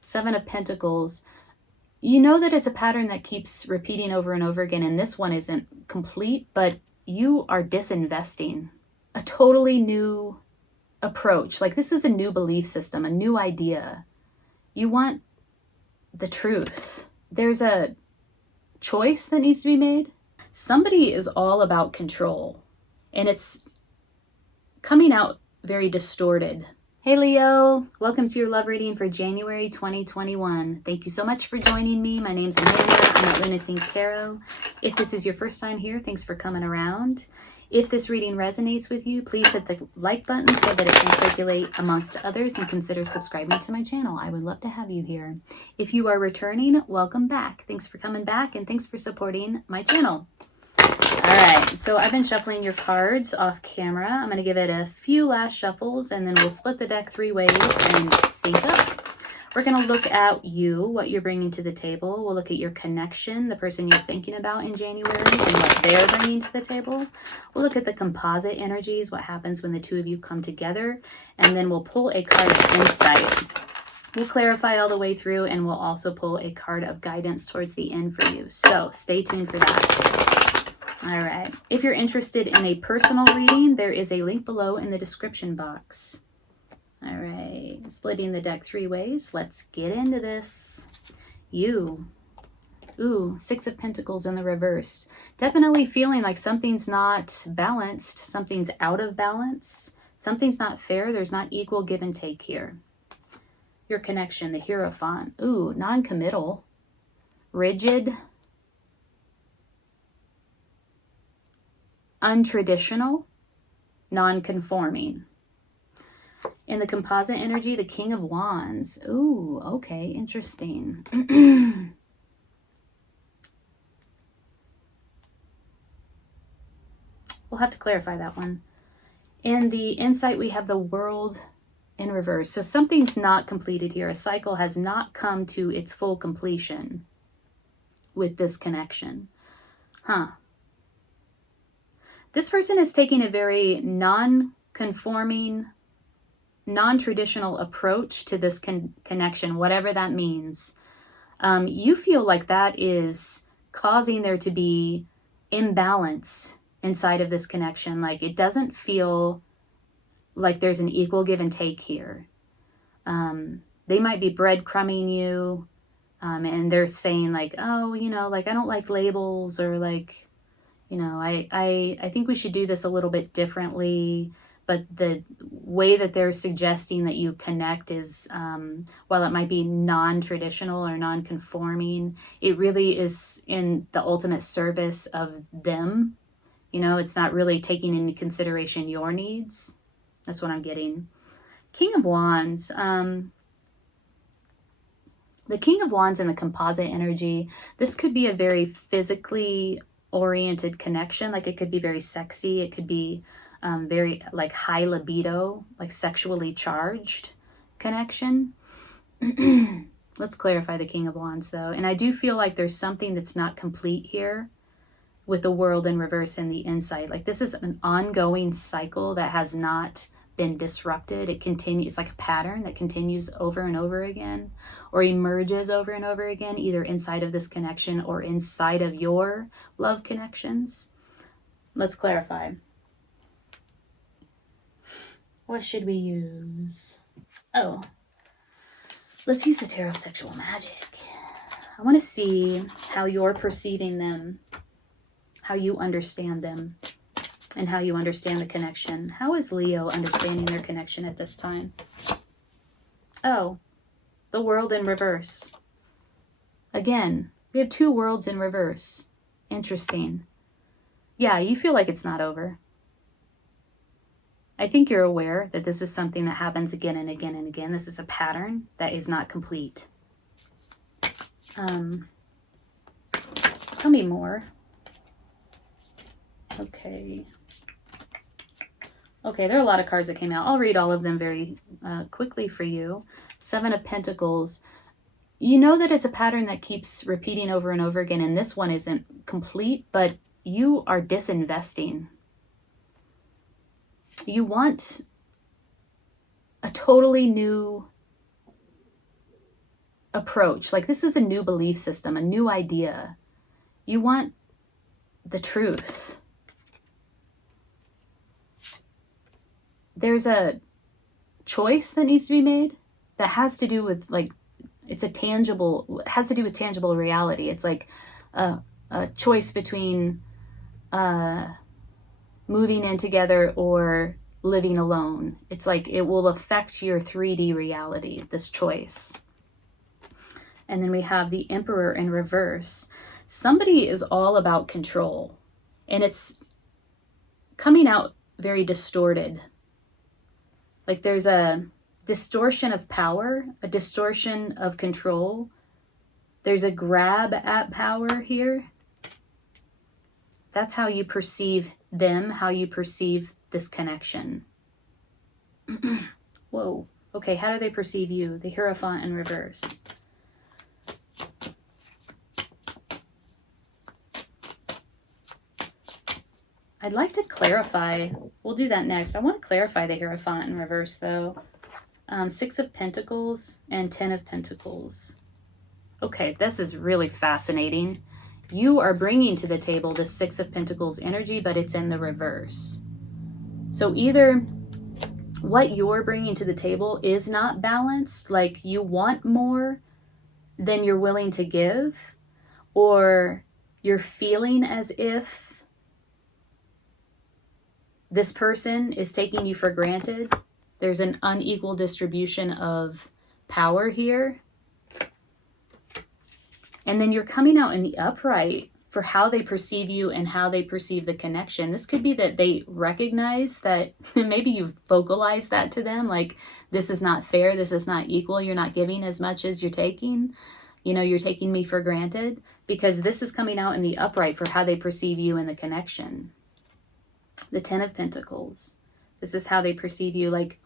Seven of Pentacles. You know that it's a pattern that keeps repeating over and over again, and this one isn't complete, but you are disinvesting. A totally new approach. Like, this is a new belief system, a new idea. You want the truth. There's a choice that needs to be made. Somebody is all about control, and it's coming out very distorted. Hey Leo, welcome to your love reading for January 2021. Thank you so much for joining me. My name's Amanda. I'm at Lunacy Tarot. If this is your first time here, thanks for coming around. If this reading resonates with you, please hit the like button so that it can circulate amongst others, and consider subscribing to my channel. I would love to have you here. If you are returning, welcome back. Thanks for coming back, and thanks for supporting my channel. All right, so I've been shuffling your cards off camera. I'm going to give it a few last shuffles, and then we'll split the deck 3 ways and sync up. We're going to look at you, what you're bringing to the table. We'll look at your connection, the person you're thinking about in January, and what they're bringing to the table. We'll look at the composite energies, what happens when the two of you come together, and then we'll pull a card of insight. We'll clarify all the way through, and we'll also pull a card of guidance towards the end for you. So stay tuned for that. All right. If you're interested in a personal reading, there is a link below in the description box. All right. Splitting the deck 3 ways. Let's get into this. You. Ooh, 6 of Pentacles in the reverse. Definitely feeling like something's not balanced. Something's out of balance. Something's not fair. There's not equal give and take here. Your connection, the Hierophant. Ooh, non-committal. Rigid. Untraditional. Non-conforming. In the composite energy, the King of Wands. Ooh, okay, interesting. We'll have to clarify that one. In the insight, we have the World in reverse. So something's not completed here. A cycle has not come to its full completion with this connection. This person is taking a very non-conforming, non-traditional approach to this connection, whatever that means. You feel like that is causing there to be imbalance inside of this connection. Like, it doesn't feel like there's an equal give and take here. They might be breadcrumbing you, and they're saying like, oh, you know, like, I don't like labels, or like, you know, I think we should do this a little bit differently. But the way that they're suggesting that you connect is, while it might be non-traditional or non-conforming, it really is in the ultimate service of them. You know, it's not really taking into consideration your needs. That's what I'm getting. King of Wands. The King of Wands in the composite energy, this could be a very physically oriented connection. Like, it could be very sexy. It could be very like high libido, like sexually charged connection. Let's clarify the King of Wands though. And I do feel like there's something that's not complete here with the World in reverse and the insight. Like, this is an ongoing cycle that has not been disrupted. It continues. It's like a pattern that continues over and over again, or emerges over and over again, either inside of this connection or inside of your love connections. Let's clarify. What should we use? Oh, let's use the Tarot of Sexual Magic. I want to see how you're perceiving them, how you understand them, and how you understand the connection. How is Leo understanding their connection at this time? Oh, the World in reverse. Again, we have 2 worlds in reverse. Interesting. Yeah, you feel like it's not over. I think you're aware that this is something that happens again and again and again. This is a pattern that is not complete. Tell me more. Okay. Okay, there are a lot of cards that came out. I'll read all of them very quickly for you. 7 of Pentacles. You know that it's a pattern that keeps repeating over and over again, and this one isn't complete, but you are disinvesting. You want a totally new approach. Like, this is a new belief system, a new idea. You want the truth. There's a choice that needs to be made that has to do with, like, it's a tangible, has to do with tangible reality. It's like a choice between moving in together or living alone. It's like it will affect your 3D reality, this choice. And then we have the Emperor in reverse. Somebody is all about control, and it's coming out very distorted. Like, there's a distortion of power, a distortion of control. There's a grab at power here. That's how you perceive them, how you perceive this connection. Whoa. Okay, how do they perceive you? The Hierophant in reverse. I'd like to clarify. We'll do that next. I want to clarify the Hierophant in reverse, though. 6 of Pentacles and 10 of Pentacles. Okay, this is really fascinating. You are bringing to the table the 6 of Pentacles energy, but it's in the reverse. So either what you're bringing to the table is not balanced, like you want more than you're willing to give, or you're feeling as if this person is taking you for granted. There's an unequal distribution of power here. And then you're coming out in the upright for how they perceive you and how they perceive the connection. This could be that they recognize that maybe you've vocalized that to them, like, this is not fair, this is not equal, you're not giving as much as you're taking. You know, you're taking me for granted, because this is coming out in the upright for how they perceive you and the connection. The 10 of Pentacles. This is how they perceive you. Like,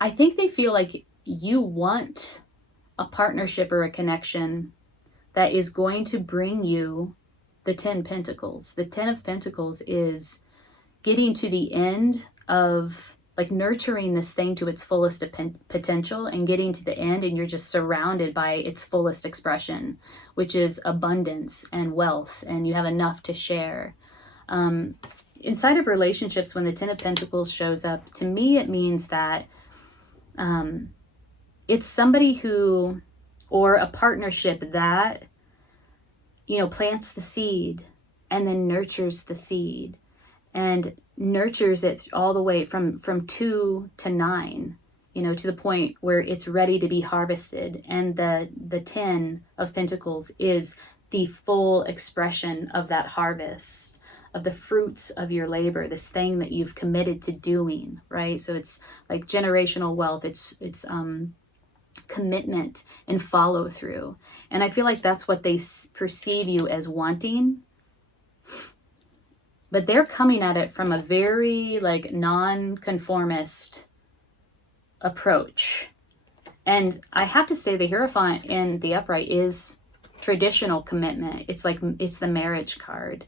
I think they feel like you want a partnership or a connection that is going to bring you the 10 Pentacles. The 10 of Pentacles is getting to the end of, like, nurturing this thing to its fullest potential and getting to the end, and you're just surrounded by its fullest expression, which is abundance and wealth, and you have enough to share. Inside of relationships, when the 10 of Pentacles shows up, to me it means that it's somebody who, or a partnership that, you know, plants the seed and then nurtures the seed and nurtures it all the way from 2 to 9, you know, to the point where it's ready to be harvested. And the 10 of Pentacles is the full expression of that harvest, of the fruits of your labor, this thing that you've committed to doing, right? So it's like generational wealth. It's commitment and follow through. And I feel like that's what they perceive you as wanting. But they're coming at it from a very, like, non-conformist approach. And I have to say the Hierophant in the upright is traditional commitment. It's like, it's the marriage card.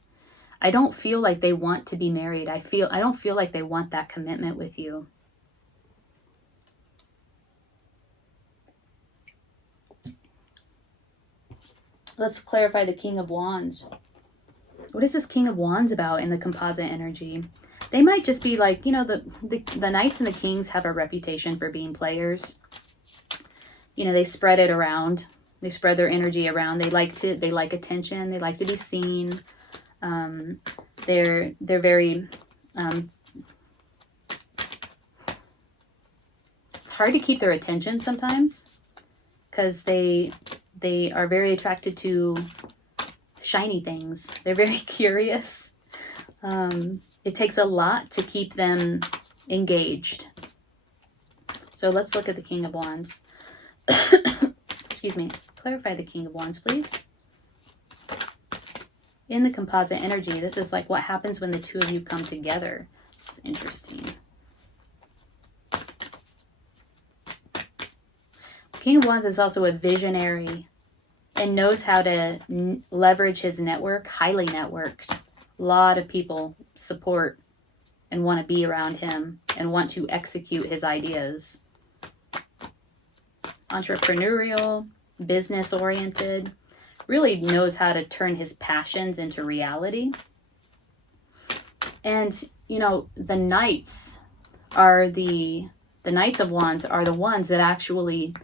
I don't feel like they want to be married. I don't feel like they want that commitment with you. Let's clarify the King of Wands. What is this King of Wands about in the composite energy? They might just be like, you know, the Knights and the Kings have a reputation for being players. You know, they spread it around. They spread their energy around. They like attention. They like to be seen. They're very, it's hard to keep their attention sometimes, because they are very attracted to shiny things. They're very curious. It takes a lot to keep them engaged. So let's look at the King of Wands. Excuse me. Clarify the King of Wands, please. In the composite energy, this is like what happens when the two of you come together. It's interesting. King of Wands is also a visionary and knows how to leverage his network, highly networked. A lot of people support and want to be around him and want to execute his ideas. Entrepreneurial, business-oriented, really knows how to turn his passions into reality. And, you know, the Knights are the Knights of Wands are the ones that actually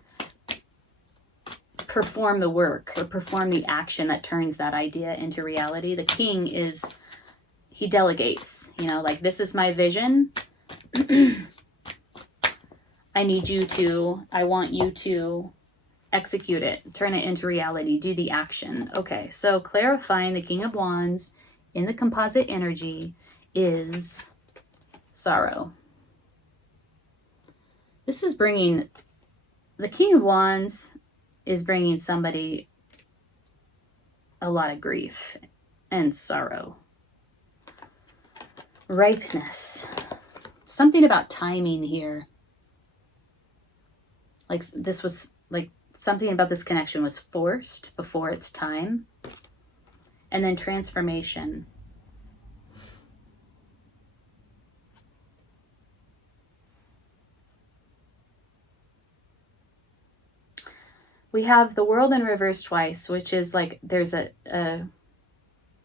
perform the work or perform the action that turns that idea into reality. The King he delegates, you know, like, this is my vision. I want you to execute it, turn it into reality, do the action. Okay, so clarifying the King of Wands in the composite energy is sorrow. This is bringing, the King of Wands is bringing somebody a lot of grief and sorrow. Ripeness. Something about timing here. Like, this was, like, something about this connection was forced before its time. And then transformation. We have the World in reverse twice, which is like there's a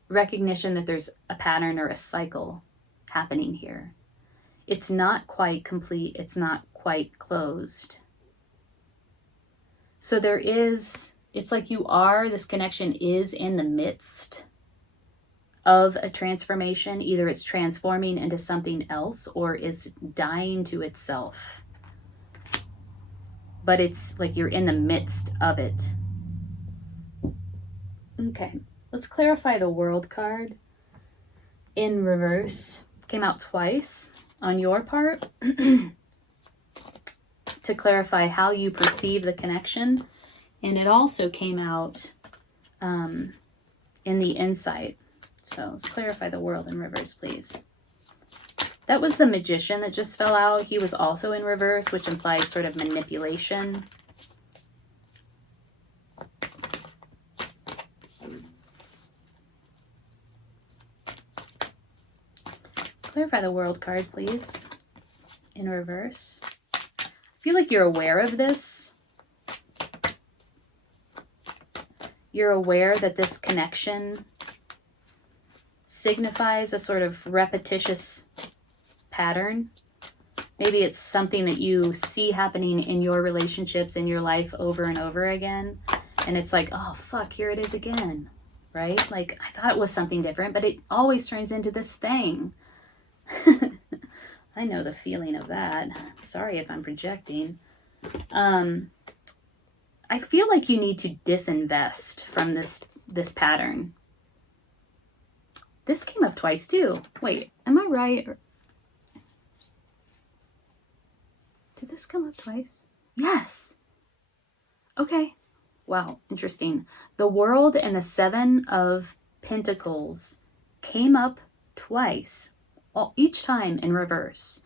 recognition that there's a pattern or a cycle happening here. It's not quite complete. It's not quite closed. So it's like this connection is in the midst of a transformation. Either it's transforming into something else or it's dying to itself. But it's like you're in the midst of it. Okay, let's clarify the World card in reverse. Came out twice on your part to clarify how you perceive the connection. And it also came out in the insight. So let's clarify the World in reverse, please. That was the Magician that just fell out. He was also in reverse, which implies sort of manipulation. Clarify the World card, please, in reverse. I feel like you're aware of this. You're aware that this connection signifies a sort of repetitious pattern. Maybe it's something that you see happening in your relationships, in your life over and over again. And it's like, oh, fuck, here it is again, right? Like, I thought it was something different, but it always turns into this thing. I know the feeling of that. Sorry if I'm projecting. I feel like you need to disinvest from this pattern. This came up twice too. Wait, am I right? Did this come up twice? Yes. Okay. Wow, interesting. The World and the Seven of Pentacles came up twice, each time in reverse.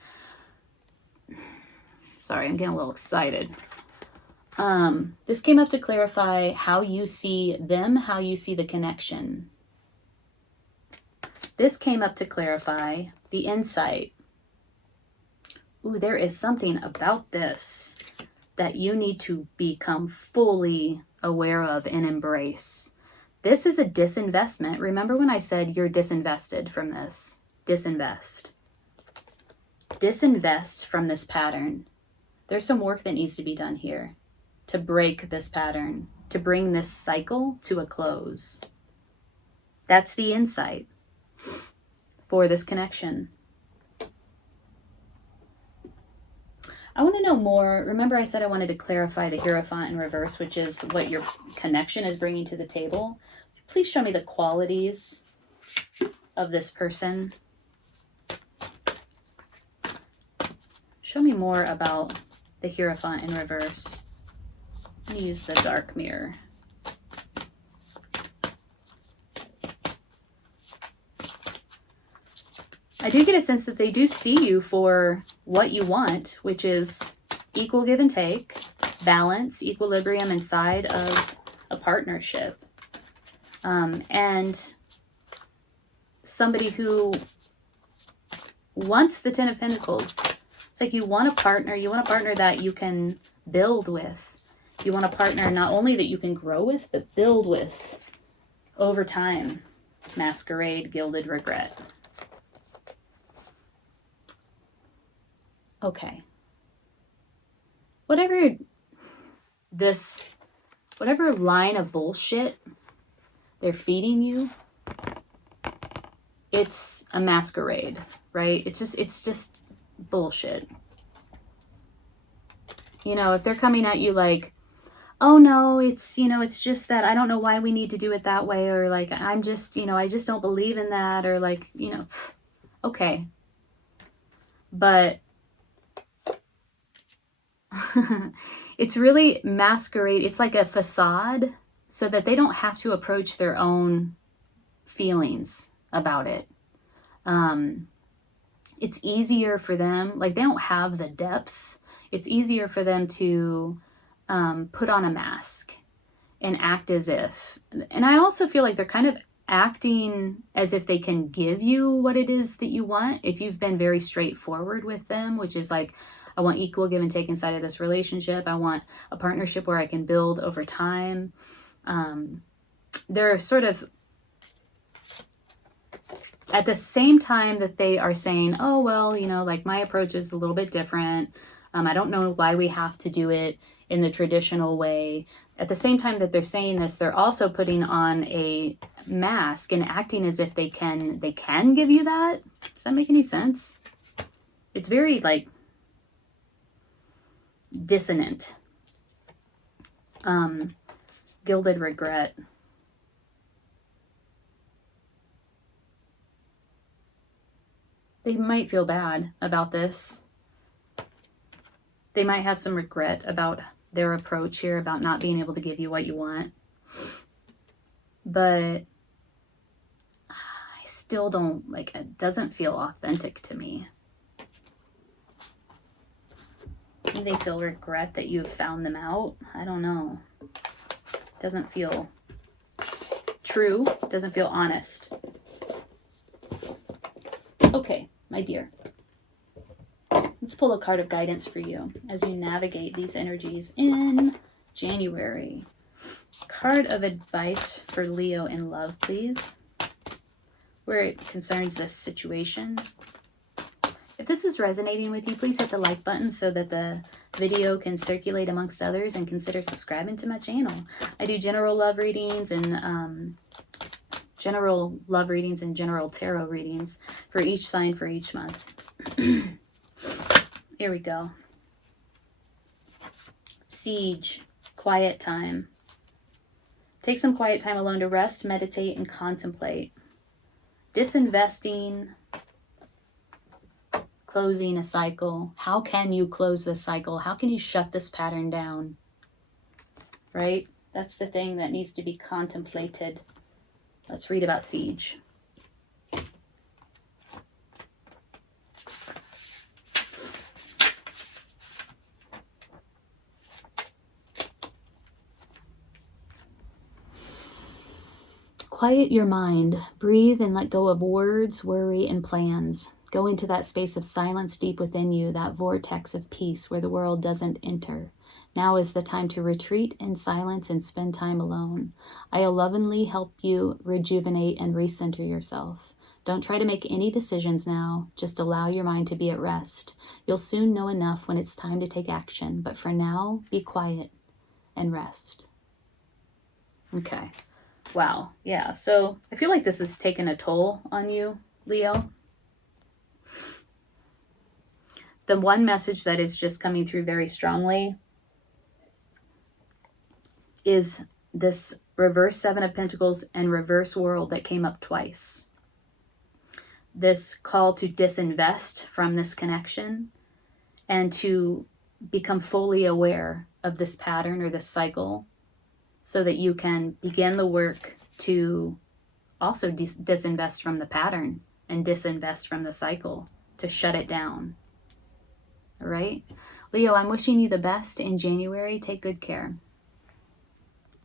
Sorry, I'm getting a little excited. This came up to clarify how you see them, how you see the connection. This came up to clarify the insight. Ooh, there is something about this that you need to become fully aware of and embrace. This is a disinvestment. Remember when I said you're disinvested from this? Disinvest. Disinvest from this pattern. There's some work that needs to be done here to break this pattern, to bring this cycle to a close. That's the insight for this connection. I want to know more. Remember I said I wanted to clarify the Hierophant in reverse, which is what your connection is bringing to the table. Please show me the qualities of this person. Show me more about the Hierophant in reverse. I'm going to use the dark mirror. I do get a sense that they do see you for what you want, which is equal give and take, balance, equilibrium inside of a partnership. And somebody who wants the Ten of Pentacles. It's like you want a partner. You want a partner that you can build with. You want a partner not only that you can grow with, but build with over time. Masquerade, gilded regret. Okay. Whatever line of bullshit they're feeding you, it's a masquerade, right? It's just bullshit. You know, if they're coming at you like, oh no, it's, you know, it's just that I don't know why we need to do it that way, or like, I'm just, you know, I just don't believe in that, or like, you know, okay. But it's really masquerade. It's like a facade so that they don't have to approach their own feelings about it. It's easier for them, like they don't have the depth. It's easier for them to put on a mask and act as if. And I also feel like they're kind of acting as if they can give you what it is that you want. If you've been very straightforward with them, which is like, I want equal give and take inside of this relationship. I want a partnership where I can build over time. They're sort of, at the same time that they are saying, oh, well, you know, like my approach is a little bit different. I don't know why we have to do it in the traditional way. At the same time that they're saying this, they're also putting on a mask and acting as if they can give you that. Does that make any sense? It's very like dissonant. Gilded regret. They might feel bad about this. They might have some regret about their approach here, about not being able to give you what you want. But I still don't, like, it doesn't feel authentic to me. Maybe they feel regret that you've found them out. I don't know. Doesn't feel true. Doesn't feel honest. Okay, my dear. Let's pull a card of guidance for you as you navigate these energies in January. Card of advice for Leo in love, please. Where it concerns this situation. If this is resonating with you, please hit the like button so that the video can circulate amongst others, and consider subscribing to my channel. I do general love readings and general tarot readings for each sign for each month. Here we go. Siege, quiet time. Take some quiet time alone to rest, meditate, and contemplate. Disinvesting, closing a cycle. How can you close this cycle? How can you shut this pattern down? Right? That's the thing that needs to be contemplated. Let's read about siege. Quiet your mind. Breathe and let go of words, worry, and plans. Go into that space of silence deep within you, that vortex of peace where the world doesn't enter. Now is the time to retreat in silence and spend time alone. I'll lovingly help you rejuvenate and recenter yourself. Don't try to make any decisions now. Just allow your mind to be at rest. You'll soon know enough when it's time to take action. But for now, be quiet and rest. Okay. Wow. Yeah. So I feel like this has taken a toll on you, Leo. The one message that is just coming through very strongly is this reverse Seven of Pentacles and reverse World that came up twice. This call to disinvest from this connection and to become fully aware of this pattern or this cycle, so that you can begin the work to also disinvest from the pattern and disinvest from the cycle, to shut it down. All right? Leo, I'm wishing you the best in January. Take good care.